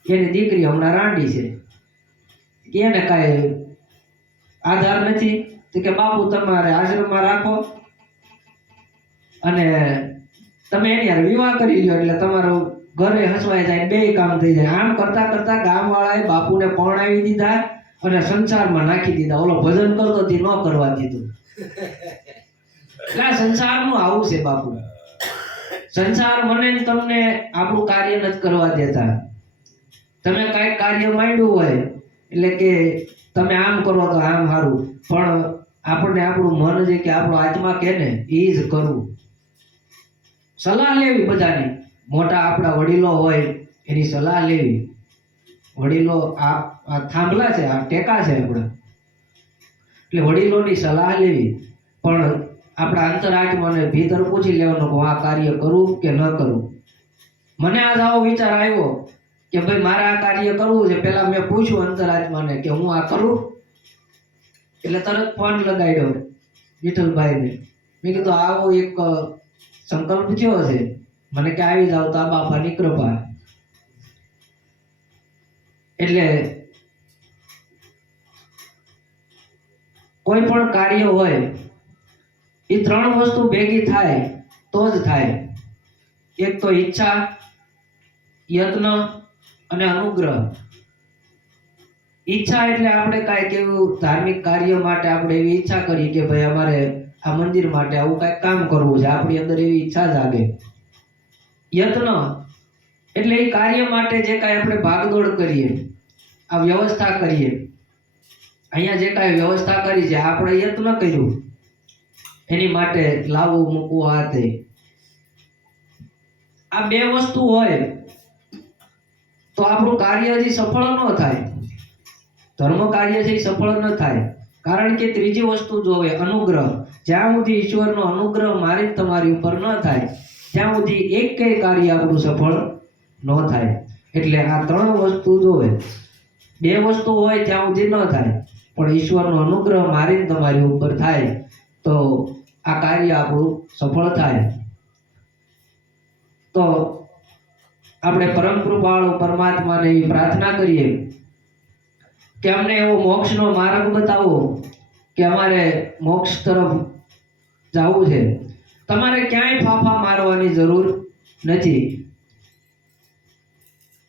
એની દીકરી હમણાં રાંડી છે, કે એને કાંઈ આધાર નથી. તો કે બાપુ તમારે આશ્રમમાં રાખો અને તમે એની હારે વિવાહ કરી લો એટલે તમારું ઘરે હસવાઈ જાય, બે કામ થઈ જાય. આમ કરતા કરતા ગામવાળાએ બાપુને પરણાવી દીધા અને સંસારમાં નાખી દીધા. ઓલો ભજન કરતો તે ન કરવા દીધું. એટલે સંસારનું આવું છે બાપુ. સંસાર મને તમને આપણું કાર્ય નથી કરવા દેતા. તમે કઈક કાર્ય માંડ્યું હોય એટલે કે તમે આમ કરો તો આમ સારું, પણ આપણને આપણું મન જે કે આપણો આત્મા કે ને એ જ કરવું. સલાહ લેવી બધાની, મોટા આપણા વડીલો હોય એની સલાહ લેવી. વડીલો આ થાંભલા છે, આ ટેકા છે આપણા, એટલે વડીલોની સલાહ લેવી. પણ આપણા અંતરાત્માને ભીતર પૂછી લેવાનું કે આ કાર્ય કરું કે ન કરું. મને આજ આવો વિચાર આવ્યો કે ભાઈ મારે આ કાર્ય કરવું છે. પેલા મેં પૂછ્યું અંતરાત્માને કે હું આ કરું. એટલે તરત ફોન લગાડ્યો વિઠ્ઠલભાઈને. મેં કીધું આવો એક સંકલ્પ થયો છે, મને કે આવી જાવ તો આ બાપાની કૃપા. એટલે કોઈ પણ કાર્ય હોય એ 3 વસ્તુ ભેગી થાય તો જ થાય. એક તો ઈચ્છા, યત્ન અને અનુગ્રહ. ઈચ્છા એટલે આપણે કાંઈક એવું ધાર્મિક કાર્ય માટે આપણે એવી ઈચ્છા કરી કે ભાઈ અમારે આ મંદિર માટે આવું કાંઈક કામ કરવું છે, આપણી અંદર એવી ઈચ્છા જાગે. યત્ન એટલે એ કાર્ય માટે જે કાંઈ આપણે ભાગદોડ કરીએ, આ વ્યવસ્થા કરીએ, અહીંયા જે કાંઈ વ્યવસ્થા કરી છે આપણે યત્ન કર્યું એની માટે લાવવું મૂકવું આ તે. આ 2 વસ્તુ હોય તો આપણું કાર્ય હજી સફળ ન થાય. ધર્મ કાર્ય છે એ સફળ ન થાય. કારણ કે ત્રીજી વસ્તુ જોવે, અનુગ્રહ. જ્યાં સુધી ઈશ્વરનો અનુગ્રહ મારી તમારી ઉપર ન થાય ત્યાં સુધી એક કઈ કાર્ય આપણું સફળ ન થાય. એટલે આ ત્રણ વસ્તુ જોવે. બે વસ્તુ હોય ત્યાં સુધી ન થાય, પણ ઈશ્વરનો અનુગ્રહ મારીને તમારી ઉપર થાય તો આ કાર્ય આપણું સફળ થાય. તો આપણે પરમ કૃપાળુ પરમાત્માને એવી પ્રાર્થના કરીએ કે અમને એવો મોક્ષનો માર્ગ બતાવો કે અમારે મોક્ષ તરફ જવું છે. તમારે ક્યાંય ફાફા મારવાની જરૂર નથી.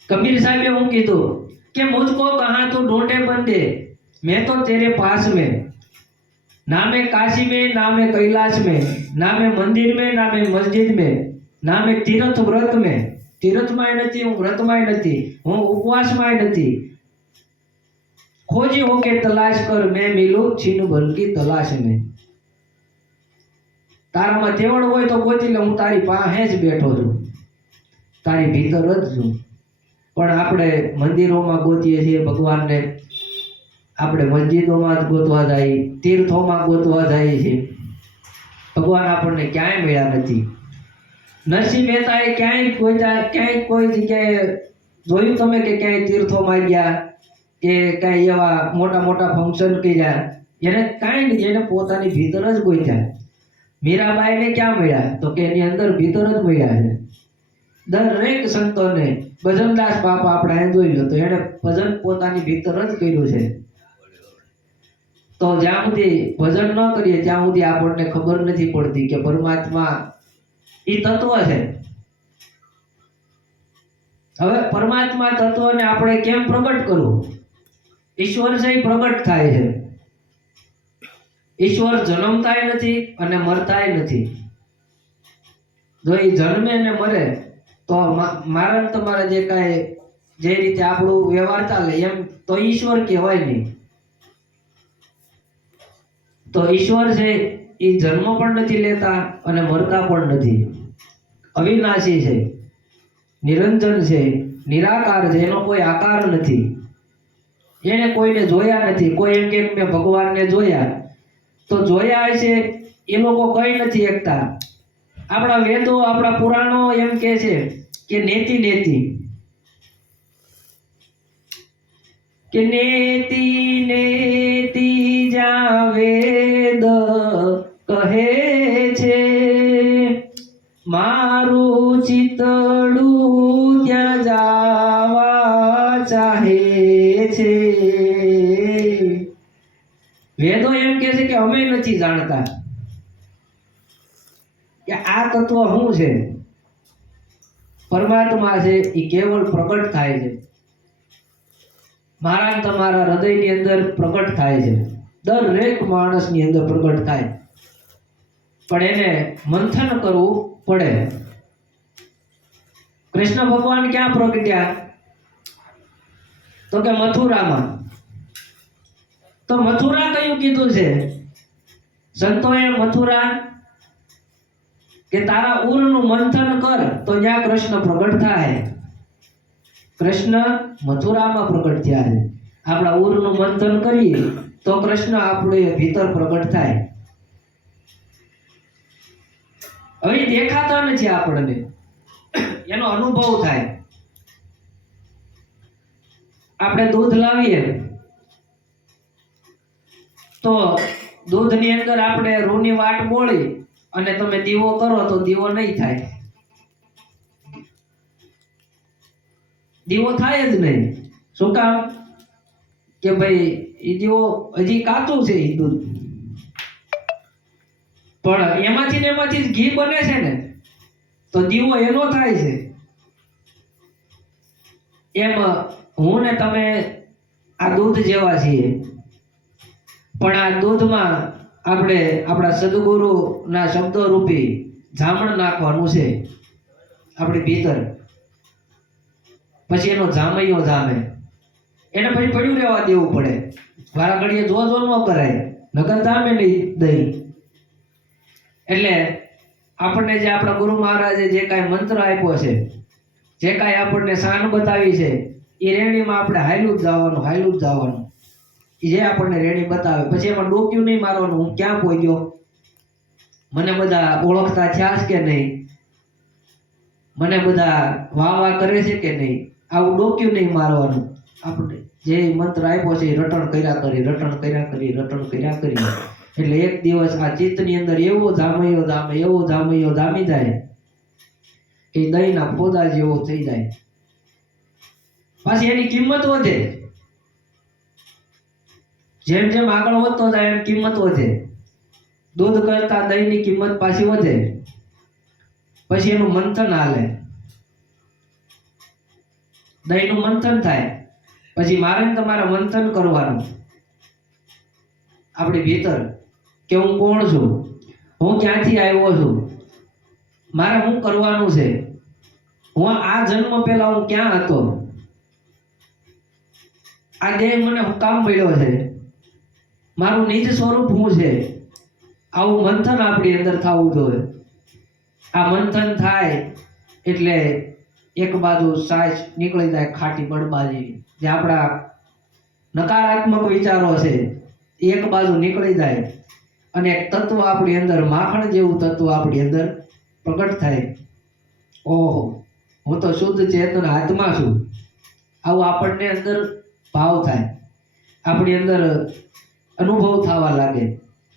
કબીર સાહેબે શું કીધું કે મુझको कहाँ तो ढूंढे बंदे, मैं तो तेरे पास में, ना मैं काशी में, ना मैं कैलाश में, ना मैं मंदिर में, ना मैं मस्जिद में, ना मैं तीर्थ व्रत में. तीर्थમાં નથી, હું વ્રતમાં નથી, હું ઉપવાસમાં નથી. खोजी हो के तलाश कर, मैं मिलूं छीन भर की तलाश में. તારામાં તેવડ હોય તો ગોતી લે, હું તારી પાસે જ બેઠો છું, તારી ભીતર જ છું. પણ આપણે મંદિરોમાં ગોતીએ છીએ ભગવાનને, આપણે મસ્જિદોમાં જ ગોતવા જાય, તીર્થોમાં ગોતવા જાય છે. ભગવાન આપણને ક્યાંય મળ્યા નથી. નરસિંહ મહેતાએ ક્યાંય કોઈ જગ્યાએ જોયું તમે કે ક્યાંય તીર્થોમાં ગયા કે કાંઈ એવા મોટા મોટા ફંક્શન કર્યા? એને કાંઈ નહીં, એને પોતાની ભીતર જ ગોત્યા. મીરાબાઈને ક્યાં મળ્યા? તો કે એની અંદર ભીતર જ મળ્યા છે. દરેક સંતોને, ભજનદાસ બાપા આપણે અહીં જોઈ લો તો એને ભજન પોતાની ભીતર જ કર્યું છે. તો જ્યાં સુધી ભજન ન કરીએ ત્યાં સુધી આપણને ખબર નથી પડતી કે પરમાત્મા એ તત્વ છે. હવે પરમાત્મા તત્વને આપણે કેમ પ્રગટ કરવું? ઈશ્વર છે એ પ્રગટ થાય છે. ઈશ્વર જન્મતાય નથી અને મરતાય નથી. જો એ જન્મે ને મરે તો મારા તમારા જે કાંઈ જે રીતે આપણું વ્યવહાર ચાલે એમ તો ઈશ્વર કહેવાય નહીં. તો ઈશ્વર છે એ જન્મ પણ નથી લેતા અને મરતા પણ નથી. અવિનાશી છે, નિરંજન છે, નિરાકાર છે, એનો કોઈ આકાર નથી. એને કોઈને જોયા નથી. કોઈ એમ કે મેં ભગવાનને જોયા, તો જોયા હશે એ લોકો કઈ નથી એકતા. આપણા વેદો, આપણા પુરાણો એમ કે છે કે નેતિ નેતિ, કે નેતિ નેતિ જા વેદ કહે છે, મારું ચિતડું ત્યાં જાવા ચાહે છે. વેદો એમ કે છે કે અમે નથી જાણતા કે આ તત્વ શું છે. પરમાત્મા છે એ કેવળ પ્રગટ થાય છે, મારા તમારા હૃદયની અંદર પ્રગટ થાય છે. દરેક માણસની અંદર પ્રગટ થાય, પણ એને મંથન કરવું પડે. કૃષ્ણ ભગવાન ક્યાં પ્રગટ્યા? તો કે મથુરામાં. તો મથુરા કયું કીધું છે સંતોએ? મથુરા કે તારા ઉરનું મંથન કર તો ત્યાં કૃષ્ણ પ્રગટ થાય. કૃષ્ણ મથુરામાં પ્રગટ થયા છે. આપણા ઉરનું મંથન કરીએ તો કૃષ્ણ આપણે ભીતર પ્રગટ થાય. હવે દેખાતા નથી આપણને, એનો અનુભવ થાય. આપણે દૂધ લાવીએ તો દૂધની અંદર આપણે રૂની વાટ બોળી અને તમે દીવો કરો તો દીવો નહીં થાય. દીવો થાય જ નહીં. શું કામ? કે ભાઈ એ દીવો હજી કાચું છે એ દૂધ, પણ એમાંથી ને એમાંથી જ ઘી બને છે ને, તો દીવો એનો થાય છે. એમ હું ને તમે આ દૂધ જેવા છીએ, પણ આ દૂધમાં આપણે આપણા સદગુરુના શબ્દો રૂપી જામણ નાખવાનું છે આપણી ભીતર. પછી એનો જામૈયો જામે, એને પછી પડ્યું રહેવા દેવું પડે. વારા ઘડીએ જો ન કરાય, નકર જામે નહીં દહીં. એટલે આપણને જે આપણા ગુરુ મહારાજે જે કાંઈ મંત્ર આપ્યો છે, જે કાંઈ આપણને શાન બતાવી છે, એ રેણીમાં આપણે હાયલું જ જવાનું. જે આપણને રેણી બતાવે પછી એમાં ડોક્યું નહીં મારવાનું. હું ક્યાં પહોંચ્યો, મને બધા ઓળખતા થયા કે નહીં, મને બધા વાહ કરે છે કે નહીં, આવું ડોક્યું નહીં મારવાનું. આપણે જે મંત્ર આપ્યો છે એ રટણ કર્યા કરી. એટલે એક દિવસ આ ચિત્તની અંદર એવો જામૈયો જામી જાય કે દહીંના પોદા જેવો થઈ જાય. પાછી એની કિંમત વધે, જેમ જેમ આગળ વધતો જાય એમ કિંમત વધે. દૂધ કરતા દહીંની કિંમત પાછી વધે. પછી એનું મંથન હાલે, દહીંનું મંથન થાય. પછી મારે ને તમારે મંથન કરવાનું આપણી ભીતર કે હું કોણ છું, હું ક્યાંથી આવ્યો છું, મારે શું કરવાનું છે, હું આ જન્મ પહેલા હું ક્યાં હતો, આ દેહ મને હું કામ મળ્યો છે, મારું નિજ સ્વરૂપ શું છે. આવું મંથન આપણી અંદર થવું જોઈએ. આ મંથન થાય એટલે એક બાજુ સાચ નીકળી જાય ખાટી બળબા જેવી, જે આપણા નકારાત્મક વિચારો છે એક બાજુ નીકળી જાય અને એક તત્વ આપણી અંદર, માખણ જેવું તત્વ આપણી અંદર પ્રગટ થાય. ઓહો, હું તો શુદ્ધ ચેતન આત્મા છું. આવું આપણને અંદર ભાવ થાય, આપણી અંદર અનુભવ થવા લાગે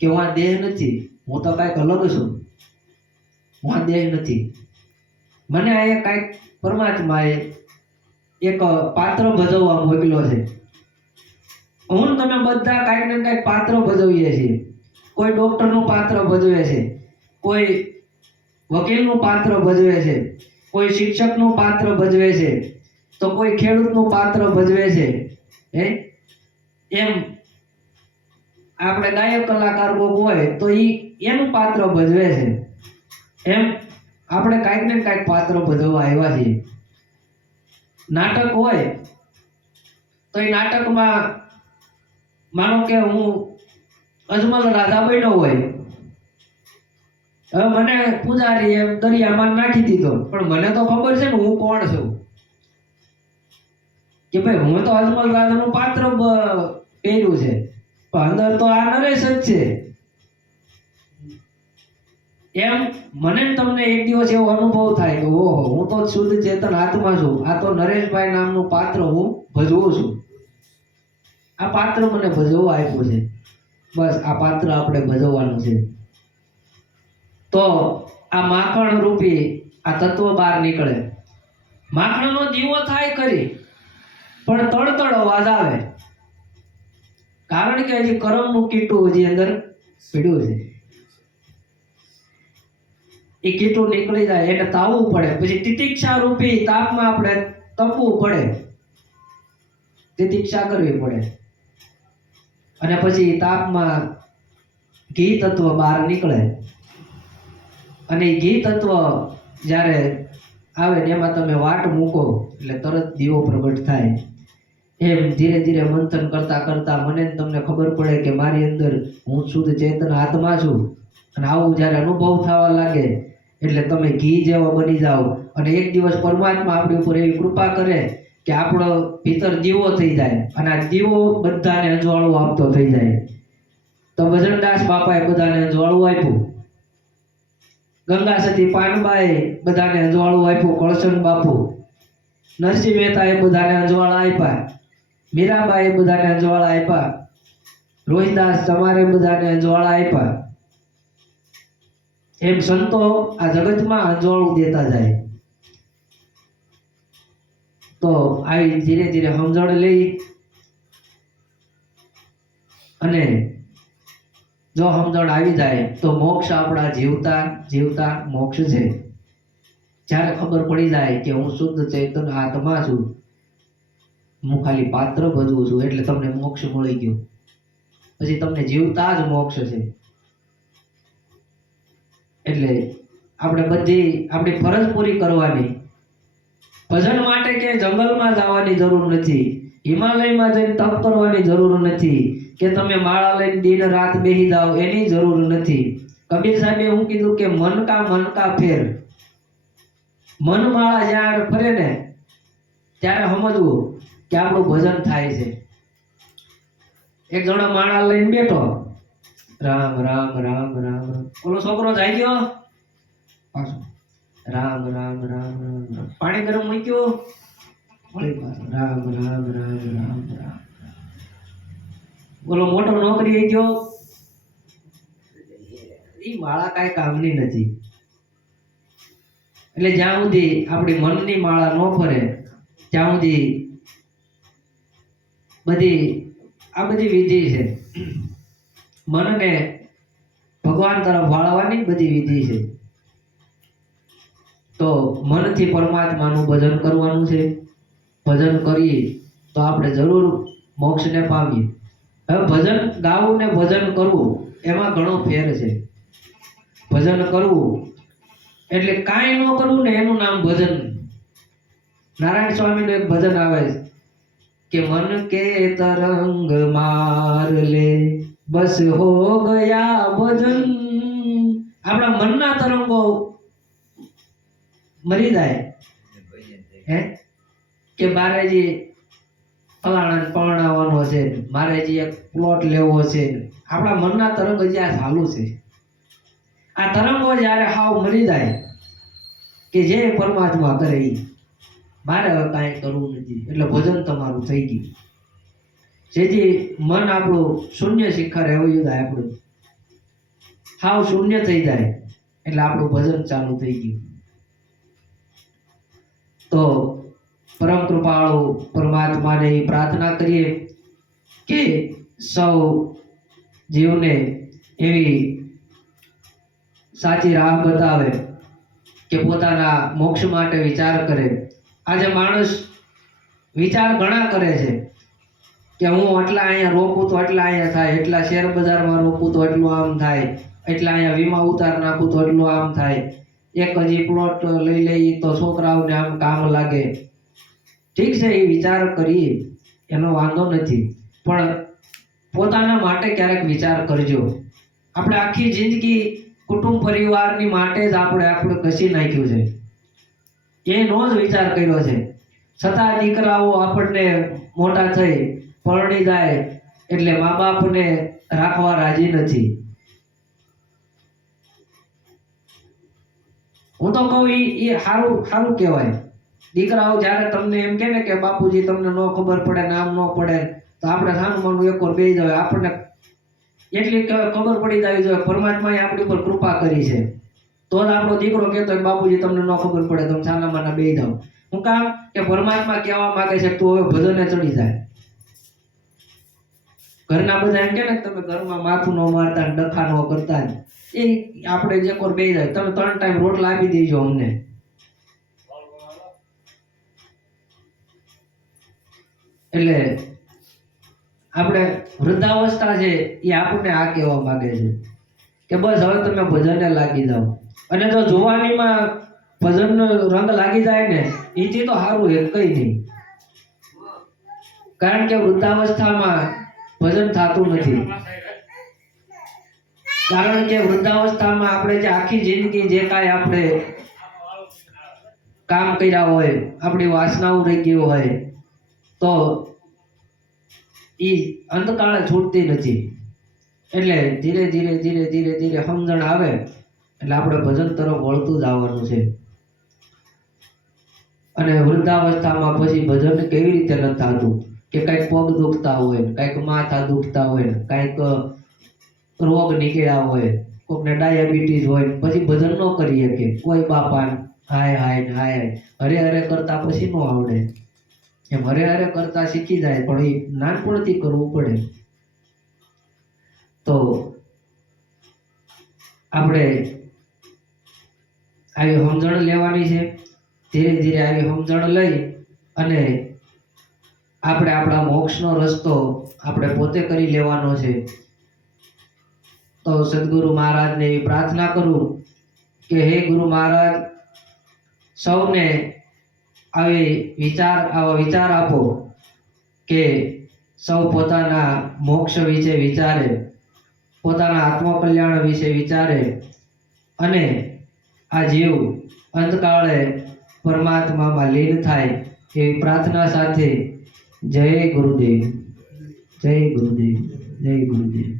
કે હું આ દેહ નથી, હું તો કાંઈક અલગ છું, હું આ દેહ નથી. મને આ કાંઈક પરમાત્માએ એક પાત્ર ભજવવા મોકલ્યો છે. હું તમે બધા કાંઈક ને કાંઈક પાત્ર ભજવીએ છીએ. કોઈ ડોક્ટરનું પાત્ર ભજવે છે, કોઈ વકીલનું પાત્ર ભજવે છે, કોઈ શિક્ષકનું પાત્ર ભજવે છે, તો કોઈ ખેડૂતનું પાત્ર ભજવે છે. એમ આપણે ગાયક કલાકાર કોક હોય તો એનું પાત્ર ભજવે છે. એમ આપણે કાંઈક ને કાંઈક પાત્ર ભજવવા આવ્યા છીએ. નાટક હોય તો એ નાટકમાં માનો કે હું અજમલ રાજા બન્યો હોય, હવે મને પૂજારી એમ દરિયામાં નાખી દીધો, પણ મને તો ખબર છે ને હું કોણ છું, કે ભાઈ હું તો અજમલ રાજાનું પાત્ર પહેર્યું છે, પણ અંદર તો આ નરેશ જ છે. એમ મને તમને એક દિવસ એવો અનુભવ થાય કે ઓહો, હું તો શુદ્ધ ચેતન આત્મા છું, આ તો નરેશભાઈ નામનું પાત્ર હું ભજવું છું. આ પાત્ર મને ભજવવા આપ્યું છે, બસ આ પાત્ર આપણે ભજવવાનું છે. તો આ માખણ રૂપી આ તત્વ બહાર નીકળે. માખણનો દીવો થાય કરી પણ તળતળ અવાજ આવે, કારણ કે હજી કરમનું કીટું હજી અંદર પીડ્યું છે. એ કીટું નીકળી જાય એટલે તાવવું પડે, પછી તિતિક્ષા રૂપી તાપમાં આપણે તપવું પડે, તિતિક્ષા કરવી પડે. અને પછી તાપમાં ઘી તત્વ બહાર નીકળે, અને એ ઘી તત્વ જ્યારે આવે ને એમાં તમે વાટ મૂકો એટલે તરત દીવો પ્રગટ થાય. એમ ધીરે ધીરે મંથન કરતા કરતા મને તમને ખબર પડે કે મારી અંદર હું શુદ્ધ ચેતન આત્મા છું. અને આવું જ્યારે અનુભવ થવા લાગે એટલે તમે ઘી જેવા બની જાઓ. અને એક દિવસ પરમાત્મા આપણી ઉપર એવી કૃપા કરે કે આપણો ભીતર દીવો થઈ જાય, અને આ દીવો બધાને અજવાળું આપતો થઈ જાય. તો ભજનદાસ બાપાએ બધાને અજવાળું આપ્યું, ગંગા સતી પાનબાએ બધાને અજવાળું આપ્યું, કળશન બાપુ, નરસિંહ મહેતાએ બધાને અજવાળા આપ્યા, મીરાબાએ બધાને અજવાળા આપ્યા, રોહિદાસ તમારે બધાને અજવાળા આપ્યા. એમ સંતો આ જગતમાં અજવાળું દેતા જાય. તો આવી ધીરે ધીરે સમજણ લઈ, અને જો સમજણ આવી જાય તો મોક્ષ આપણા જીવતા જીવતા મોક્ષ છે. જ્યારે ખબર પડી જાય કે હું શુદ્ધ ચૈતન્ય આત્મા છું, હું ખાલી પાત્ર ભજવું છું, એટલે તમને મોક્ષ મળી ગયો. પછી તમને જીવતા જ મોક્ષ છે. એટલે આપણે બધી આપણી ફરજ પૂરી કરવાની. ભજન માટે કે જંગલમાં જવાની જરૂર નથી, હિમાલયમાં જઈને તપ કરવાની જરૂર નથી, કે તમે માળા લઈને દિન રાત બેહી જાઓ એની જરૂર નથી. કબીર સાહેબે એવું કીધું કે મન કા ફેર. મન માળા જ્યારે ફરે ને ત્યારે સમજવું કે આપણું ભજન થાય છે. એક જણો માળા લઈને બેઠો, રામ રામ રામ રામ, ઓલો છોકરો જાય ગયો પાછો, રામ રામ રામ રામ રામ. પાણી ગરમ મૂક્યું, વળી પાછું રામ રામ રામ રામ રામ. બોલો મોટો નોકરી ગયો, એ માળા કાંઈ કામની નથી. એટલે જ્યાં સુધી આપણી મનની માળા ન ફરે ત્યાં સુધી આ બધી વિધિ છે. મનને ભગવાન તરફ વાળવાની બધી વિધિ છે. તો મનથી પરમાત્માનું ભજન કરવાનું છે. ભજન કરીએ તો આપણે જરૂર મોક્ષને પામીએ. હવે ભજન ગાવું ને ભજન કરવું એમાં ઘણો ફેર છે. ભજન કરવું એટલે કાંઈ ન કરવું ને એનું નામ ભજન. નારાયણ સ્વામીનું એક ભજન આવે છે કે મન કે તરંગ માર લે બસ હો ગયા ભજન. આપણા મનના તરંગો મરી જાય હે કે બારેજી ફલાણા પરણાવવાનો છે, મારે જે એક પ્લોટ લેવો છે. આપણા મનના તરંગ જ્યાં ચાલુ છે, આ તરંગો જ્યારે હાવ મરી જાય કે જે પરમાત્મા કરે ઈ, મારે હવે કાંઈ કરવું નથી, એટલે ભજન તમારું થઈ ગયું. જેથી મન આપણું શૂન્ય શિખરે એવું જાય, આપણું હાવ શૂન્ય થઈ જાય એટલે આપણું ભજન ચાલુ થઈ ગયું. તો પરમ કૃપાળુ પરમાત્માને પ્રાર્થના કરીએ કે સૌ જીવને એવી સાચી રાહ બતાવે કે પોતાના મોક્ષ માટે વિચાર કરે. આજે માણસ વિચાર ઘણા કરે છે કે હું આટલા અહીંયા રોકું તો આટલા અહીંયા થાય, એટલા શેર બજારમાં રોકું તો એટલું આમ થાય, એટલા અહીંયા વીમા ઉતાર નાખું તો એટલું આમ થાય, એક હજી પ્લોટ લઈ લઈ તો છોકરાઓને આમ કામ લાગે. ઠીક છે, એ વિચાર કરીએ એનો વાંધો નથી, પણ પોતાના માટે ક્યારેક વિચાર કરજો. આપણે આખી જિંદગી કુટુંબ પરિવારની માટે જ આપણે કસી નાખ્યું છે, એનો જ વિચાર કર્યો છે. છતાં દીકરાઓ આપણને મોટા થઈ પરણી જાય એટલે મા બાપને રાખવા રાજી નથી. હું તો કહું એ સારું સારું કહેવાય. દીકરાઓ જ્યારે તમને એમ કહે ને કે બાપુજી તમને ન ખબર પડે, નામ ન પડે, તો આપણે સાનું માનું એક વાર બેસી જવાય. આપણને એટલી ખબર પડી જવી જોઈએ પરમાત્માએ આપણી ઉપર કૃપા કરી છે, તો જ આપણો દીકરો કહેતો હોય બાપુજી તમને ન ખબર પડે, તમે છાના માના બેસી જાઓ. હું કામ કે પરમાત્મા કહેવા માંગે છે તું હવે ભજને ચડી જાય. ઘરના બધા એમ કે ને તમે ઘરમાં માથું ન મારતા ને ડખા ન કરતા, એ આપણે જે કોર બેસી જાય. તમે 3 ટાઈમ રોટલા આપી દેજો અમને. એટલે આપણે વૃદ્ધાવસ્થા છે એ આપણને આ કહેવા માંગે છે કે બસ હવે તમે ભજનને લાગી જાઓ. અને જો જુવાનીમાં ભજનનો રંગ લાગી જાય ને એથી તો સારું એક કઈ નહીં, કારણ કે વૃદ્ધાવસ્થામાં ભજન થતું નથી. કારણ કે વૃદ્ધાવસ્થામાં આપણે જે આખી જિંદગી જે કાંઈ આપણે કામ કર્યા હોય, આપણી વાસનાઓ રહી ગઈ હોય, તો એ અંતકાળે છૂટતી નથી. એટલે ધીરે ધીરે ધીરે ધીરે ધીરે સમજણ આવે એટલે આપણે ભજન તરફ વળતું જ આવવાનું છે. અને વૃદ્ધાવસ્થામાં પછી ભજન કેવી રીતે ન થતું કે કંઈક પગ દુખતા હોય, કંઈક માથા દુખતા હોય, કંઈક રોગ નીકળ્યા હોય, કોઈને ડાયાબિટીસ હોય, પછી ભજન ન કરી શકે. કોઈ બાપા હાય હાય હાય હરે હરે કરતા પછી ન આવડે. એમ હરે હરે કરતા શીખી જાય, પણ એ નાનપણથી કરવું પડે. તો આપણે આવી સમજણ લેવાની છે. ધીરે ધીરે આવી સમજણ લઈ અને આપણે આપણા મોક્ષનો રસ્તો આપણે પોતે કરી લેવાનો છે. તો સદગુરુ મહારાજને એવી પ્રાર્થના કરું કે હે ગુરુ મહારાજ, સૌને આવા વિચાર આપો કે સૌ પોતાના મોક્ષ વિશે વિચારે, પોતાના આત્મકલ્યાણ વિશે વિચારે અને આ જીવ અંતકાળે પરમાત્મામાં લીન થાય એવી પ્રાર્થના સાથે જય ગુરુદેવ, જય ગુરુદેવ, જય ગુરુદેવ.